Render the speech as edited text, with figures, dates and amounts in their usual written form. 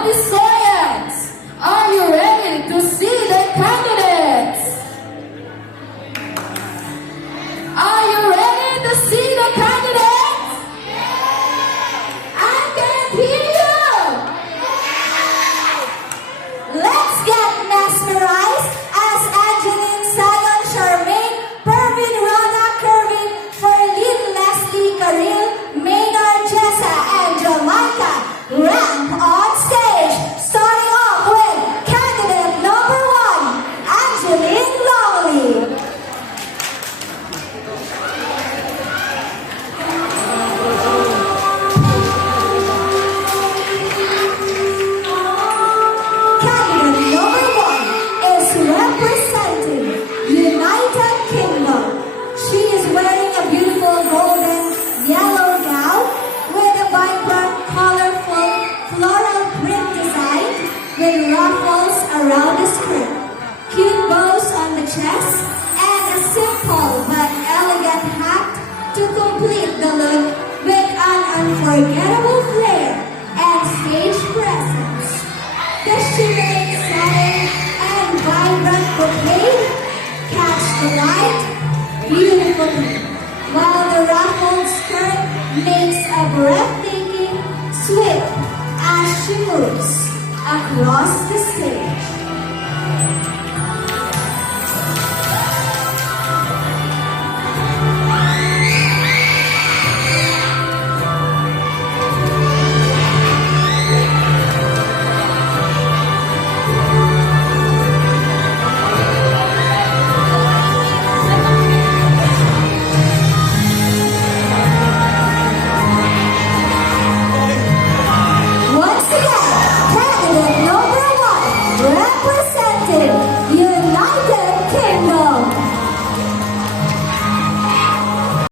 Madisayans, are you ready to see the candidates? Are you ready to see the candidates? I can hear you. Let's get mesmerized as Angeline, Sion, Charmaine, Pervin, Rhoda, Kervin, Ferlin, Leslie, Karil, Maynard, Jessa, and Jamaica ramp on stage. Starting off with candidate number 1, Angeline Longley. Candidate number 1 is representing United Kingdom. She is wearing a beautiful golden yellow gown with a vibrant, colorful floral print design with ruffles around the skirt, cute bows on the chest, and a simple but elegant hat to complete the look with an unforgettable flair and stage presence. The shimmering satin and vibrant bouquet catch the light beautifully, while the ruffled skirt makes a breathtaking sweep as she moves across the stage. Once again, candidate number 1, representing